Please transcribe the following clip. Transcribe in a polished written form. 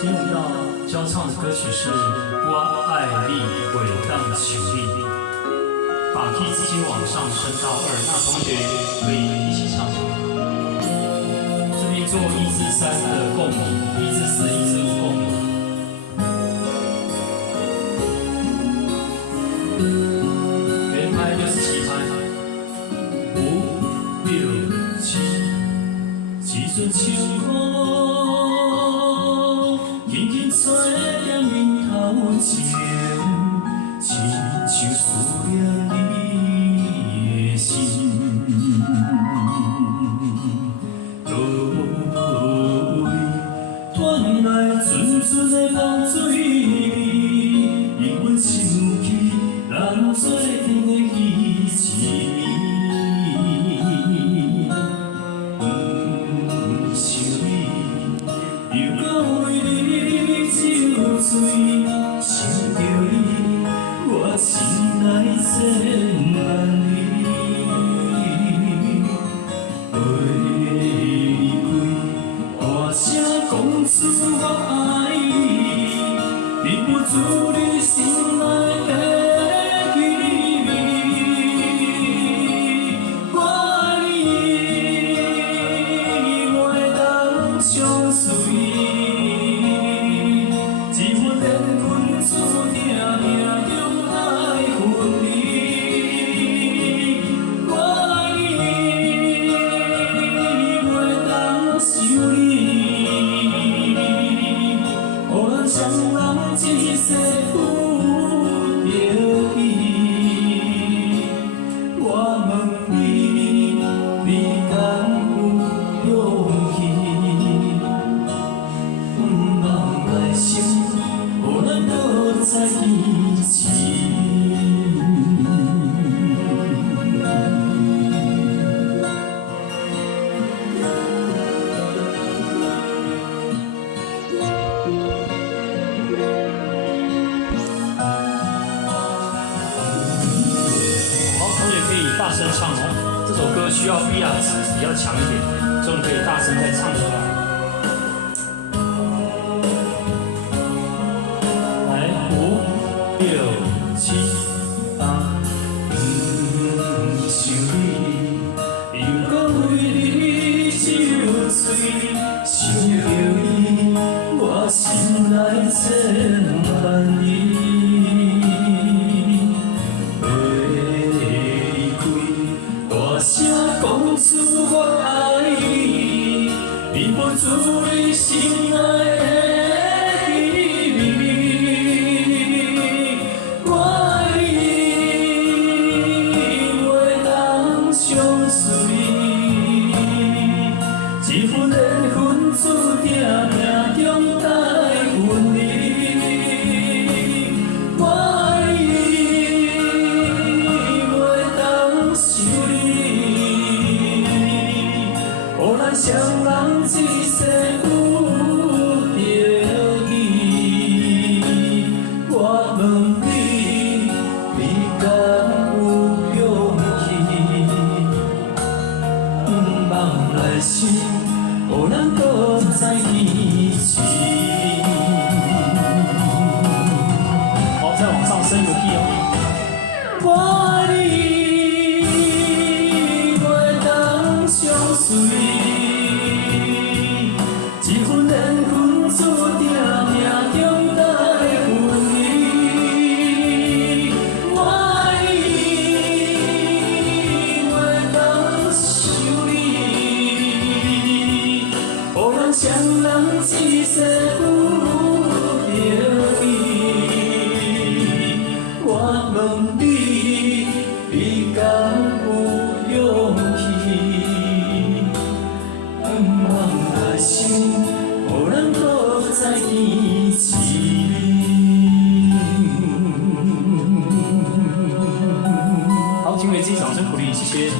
今天我们要唱的歌曲是《我爱你袂当想你》，把 key 直接往上升到2，那同学可以一起唱。这边做1至3的共鸣，1至4、1至5共鸣。原拍67拍，5、6、7，一阵清风。 吹在面头前，亲像思念你的心。落位传来阵阵的风水，因阮想起咱做阵的彼此面。不想你，又搁为你。 水想着你，我心内千万里。话开声讲出我爱你，你不住你心内的气味。我爱你，袂当相随。 一世不着伊，我问你，你敢有勇气？不茫来生，予咱搁再见起。 大声唱哦，这首歌需要 VR 值比较强一点，所以我们可以大声再唱出来。来，5、6、7、8，不想你，又搁为你酒醉，想着你，我心内千万里。 声讲出我爱你，你无住你心内的气味。我爱你，袂当相随，一份缘分注定命中带分离。我爱你，袂当想你。 双人一世不着伊，我问你，你敢有勇气？不茫来生，予咱搁再见起。好，再往上升一个 key 哦。我爱你，袂当相随。 双人一世不着伊，我问你，你敢有勇气？不茫来生，予咱搁再见起。好，请为自己掌声鼓励，谢谢。